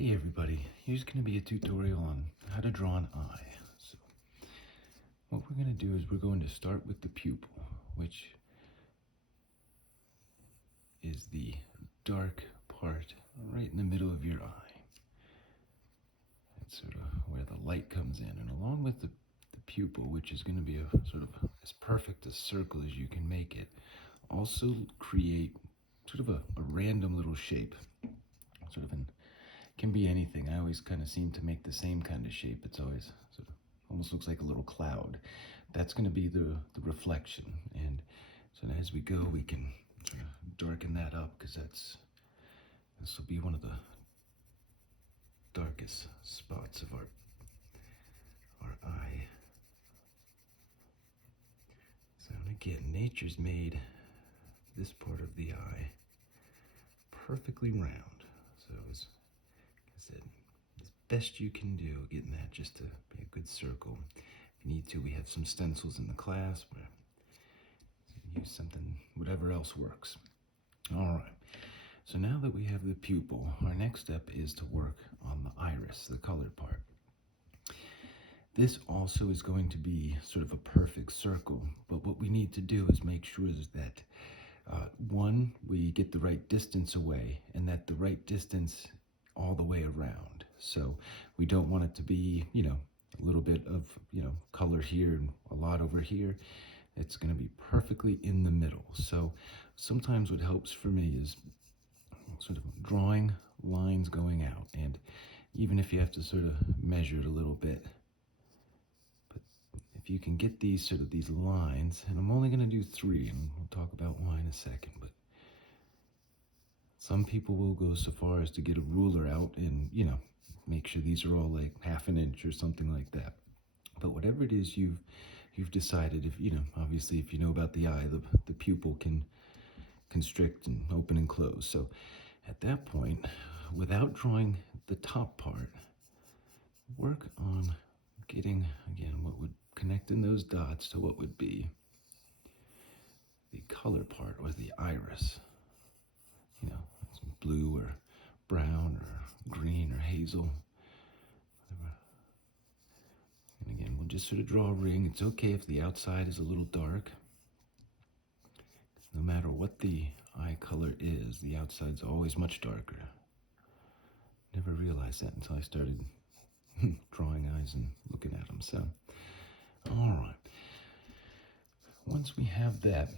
Hey everybody, here's going to be a tutorial on how to draw an eye. So what we're going to do is we're going to start with the pupil, which is the dark part right in the middle of your eye. It's sort of where the light comes in, and along with the pupil, which is going to be a sort of as perfect a circle as you can make it, also create sort of a random little shape, sort of can be anything. I always kind of seem to make the same kind of shape. It's always sort of almost looks like a little cloud. That's going to be the reflection. And so as we go, we can sort of darken that up because this will be one of the darkest spots of our eye. So again, nature's made this part of the eye perfectly round. So as I said, as best you can do, getting that just to be a good circle. If you need to, we have some stencils in the class where you can use something, whatever else works. All right. So now that we have the pupil, our next step is to work on the iris, the colored part. This also is going to be sort of a perfect circle, but what we need to do is make sure that one, we get the right distance away, and that the right distance all the way around. So we don't want it to be, a little bit of, color here and a lot over here. It's going to be perfectly in the middle. So sometimes what helps for me is sort of drawing lines going out, and even if you have to sort of measure it a little bit, but if you can get these lines, and I'm only going to do 3, and we'll talk about why in a second, but some people will go so far as to get a ruler out and, make sure these are all like ½ an inch or something like that. But whatever it is you've decided, if obviously if you know about the eye, the pupil can constrict and open and close. So at that point, without drawing the top part, work on getting, again, what would connect in those dots to what would be the color part, or the iris. It's blue or brown or green or hazel, whatever. And again, we'll just sort of draw a ring. It's okay if the outside is a little dark. No matter what the eye color is, the outside's always much darker. Never realized that until I started drawing eyes and looking at them. So, all right. Once we have that,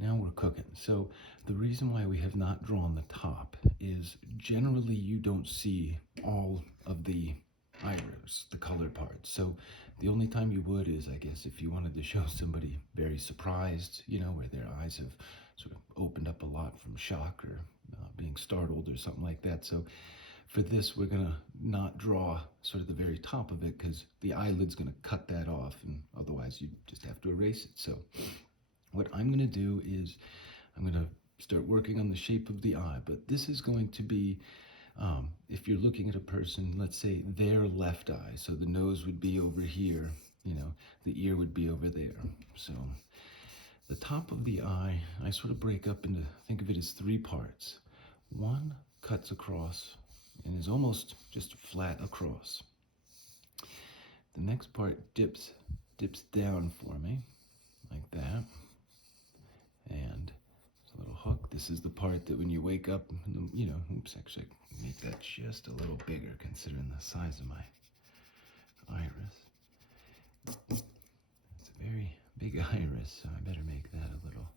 now we're cooking. So the reason why we have not drawn the top is generally you don't see all of the iris, the colored parts. So the only time you would is, I guess, if you wanted to show somebody very surprised, where their eyes have sort of opened up a lot from shock or being startled or something like that. So for this, we're going to not draw sort of the very top of it because the eyelid's going to cut that off, and otherwise you just have to erase it. So what I'm going to do is I'm going to start working on the shape of the eye, but this is going to be, if you're looking at a person, let's say their left eye, so the nose would be over here, the ear would be over there. So the top of the eye, I sort of break up into, think of it as 3 parts. One cuts across and is almost just flat across. The next part dips down for me, like that. And it's a little hook. This is the part that when you wake up, oops, actually make that just a little bigger considering the size of my iris. It's a very big iris, so I better make that a little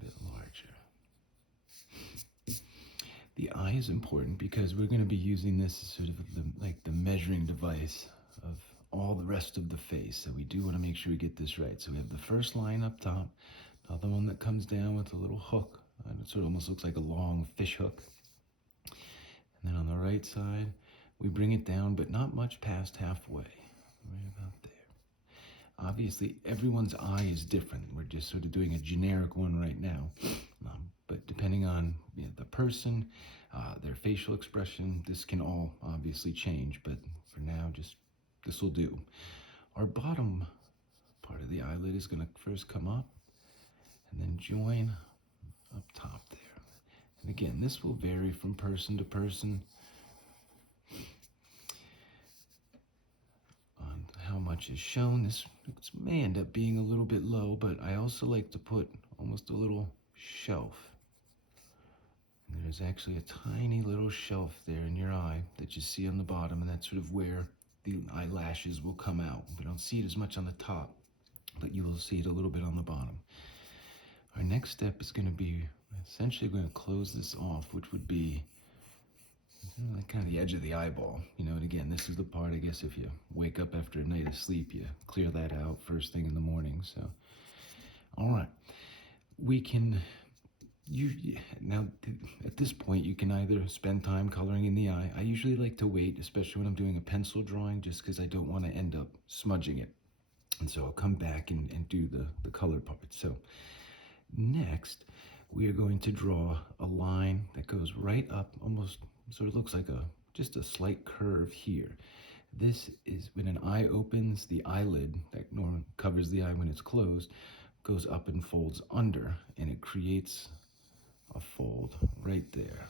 bit larger. The eye is important because we're going to be using this as sort of the measuring device of all the rest of the face. So we do want to make sure we get this right. So we have the first line up top, another one that comes down with a little hook. It sort of almost looks like a long fish hook. And then on the right side, we bring it down, but not much past halfway, right about there. Obviously, everyone's eye is different. We're just sort of doing a generic one right now. But depending on the person, their facial expression, this can all obviously change. But for now, just this will do. Our bottom part of the eyelid is going to first come up and then join up top there. And again, this will vary from person to person on how much is shown. This may end up being a little bit low, but I also like to put almost a little shelf. And there's actually a tiny little shelf there in your eye that you see on the bottom, and that's sort of where the eyelashes will come out. We don't see it as much on the top, but you will see it a little bit on the bottom. Our next step is going to be essentially going to close this off, which would be kind of the edge of the eyeball. And again, this is the part, I guess, if you wake up after a night of sleep, you clear that out first thing in the morning. So, all right, we can. Now, at this point, you can either spend time coloring in the eye. I usually like to wait, especially when I'm doing a pencil drawing, just because I don't want to end up smudging it. And so I'll come back and do the color part. So next, we are going to draw a line that goes right up, almost sort of looks like just a slight curve here. This is when an eye opens, the eyelid that normally covers the eye when it's closed goes up and folds under, and it creates a fold right there.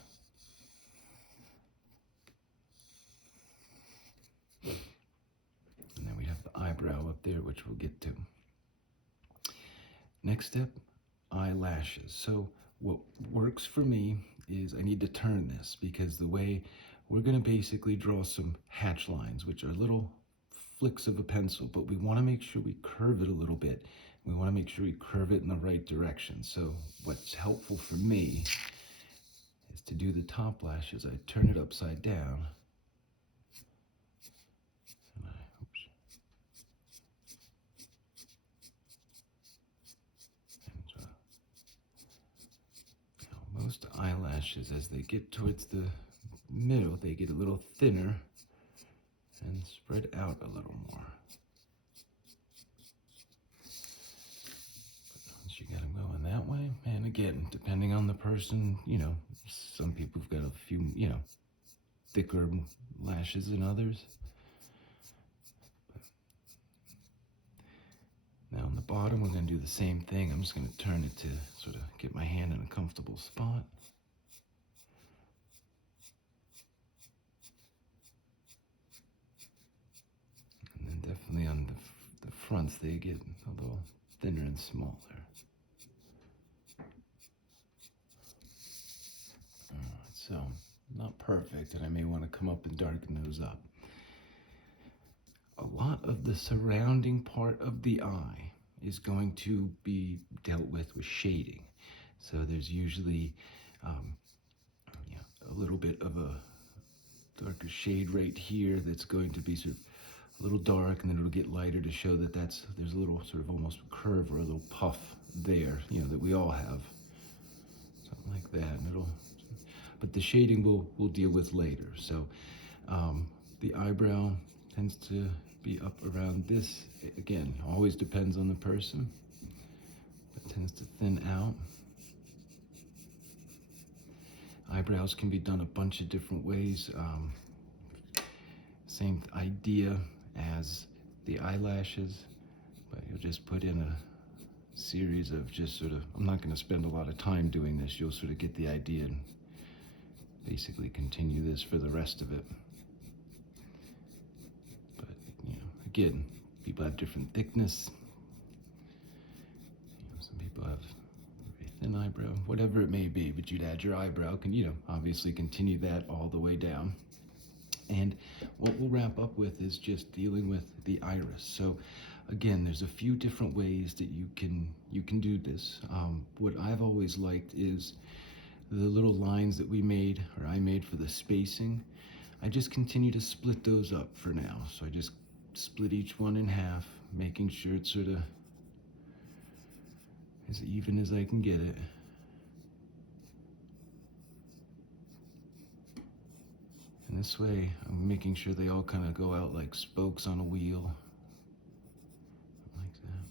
And then we have the eyebrow up there, which we'll get to. Next step, eyelashes. So what works for me is I need to turn this, because the way we're going to basically draw some hatch lines, which are little flicks of a pencil, but we want to make sure we curve it a little bit. We want to make sure we curve it in the right direction. So what's helpful for me is to do the top lashes. I turn it upside down. Most eyelashes, as they get towards the middle, they get a little thinner and spread out a little more. But once you get them going that way, and again, depending on the person, some people have got a few, thicker lashes than others. Now on the bottom, we're going to do the same thing. I'm just going to turn it to sort of get my hand in a comfortable spot. And then definitely on the fronts, they get a little thinner and smaller. So, not perfect, and I may want to come up and darken those up. A lot of the surrounding part of the eye is going to be dealt with shading. So there's usually a little bit of a darker shade right here that's going to be sort of a little dark, and then it'll get lighter to show that there's a little sort of almost curve or a little puff there, that we all have. Something like that. But the shading we'll deal with later. So the eyebrow tends to be up around this. Again, always depends on the person, but tends to thin out. Eyebrows can be done a bunch of different ways. Same idea as the eyelashes, but you'll just put in a series of just sort of, I'm not going to spend a lot of time doing this. You'll sort of get the idea and basically continue this for the rest of it. But, again, people have different thickness. Some people have very thin eyebrow, whatever it may be, but you'd add your eyebrow, can, obviously continue that all the way down. And what we'll wrap up with is just dealing with the iris. So again, there's a few different ways that you can do this. What I've always liked is the little lines that I made for the spacing. I just continue to split those up for now. So I just split each one in half, making sure it's sort of as even as I can get it. And this way, I'm making sure they all kind of go out like spokes on a wheel. Like that.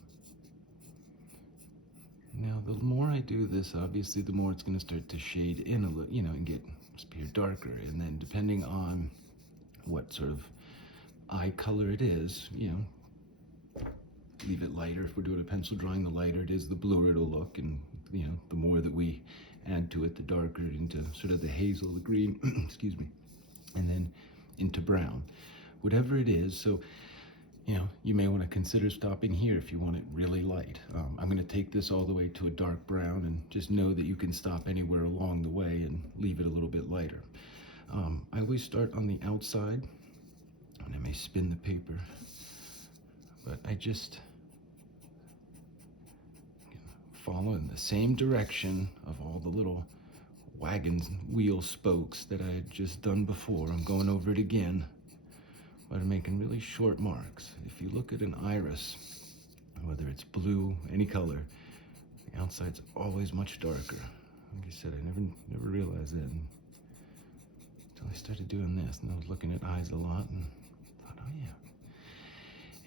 Now, the more I do this, obviously, the more it's going to start to shade in a little, and get appear darker. And then depending on what sort of eye color it is, leave it lighter. If we're doing a pencil drawing, the lighter it is, the bluer it'll look. And, the more that we add to it, the darker into sort of the hazel, the green, excuse me, and then into brown. Whatever it is, so you may want to consider stopping here if you want it really light. I'm going to take this all the way to a dark brown, and just know that you can stop anywhere along the way and leave it a little bit lighter. I always start on the outside, and I may spin the paper, but I just follow in the same direction of all the little wagon wheel spokes that I had just done before. I'm going over it again, but I'm making really short marks. If you look at an iris, whether it's blue, any color, the outside's always much darker. Like I said, I never realized that until I started doing this, and I was looking at eyes a lot and thought, oh yeah.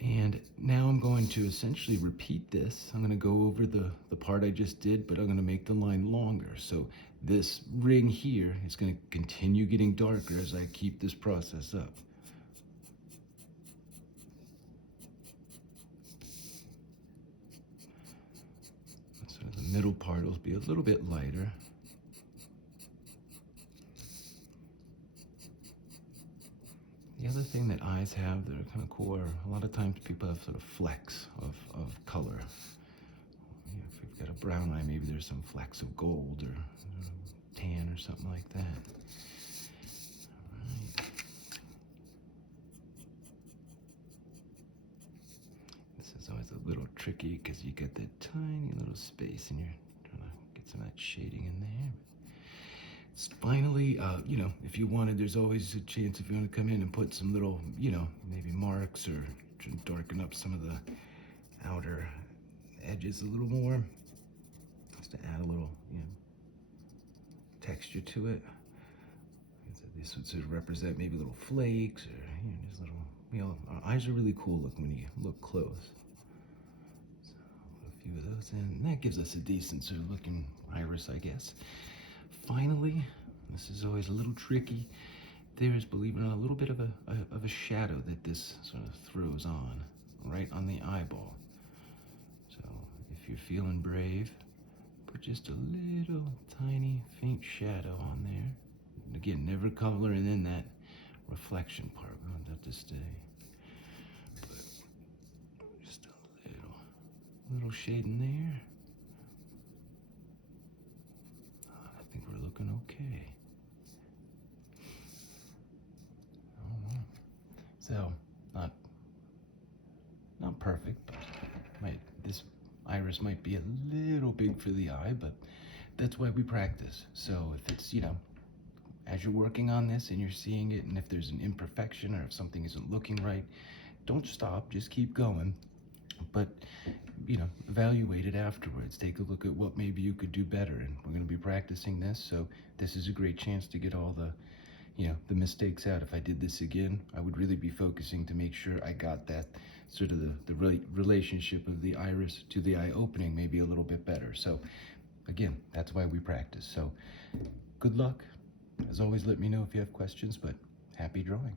And now I'm going to essentially repeat this. I'm going to go over the part I just did, but I'm going to make the line longer. So this ring here is going to continue getting darker as I keep this process up. So the middle part will be a little bit lighter. The other thing that eyes have that are kind of cool are a lot of times people have sort of flecks of color. If you've got a brown eye, maybe there's some flecks of gold or tan or something like that. All right. This is always a little tricky because you get that tiny little space and you're trying to get some of that shading in there. Finally, if you wanted, there's always a chance if you want to come in and put some little, maybe marks or darken up some of the outer edges a little more, just to add a little, texture to it. This would sort of represent maybe little flakes or, just little, our eyes are really cool looking when you look close. So put a few of those in, and that gives us a decent sort of looking iris, I guess. Finally, this is always a little tricky, there is, believe it or not, a little bit of a shadow that this sort of throws on, right on the eyeball. So if you're feeling brave, put just a little tiny faint shadow on there. And again, never coloring in that reflection part. We want that to stay. But just a little shade in there. I think we're looking okay. So, not perfect, but this iris might be a little big for the eye, but that's why we practice. So if it's, as you're working on this and you're seeing it, and if there's an imperfection or if something isn't looking right, don't stop, just keep going. But, evaluate it afterwards. Take a look at what maybe you could do better. And we're going to be practicing this, so this is a great chance to get all the mistakes out. If I did this again, I would really be focusing to make sure I got that sort of the relationship of the iris to the eye opening maybe a little bit better. So again, that's why we practice. So good luck. As always, let me know if you have questions, but happy drawing.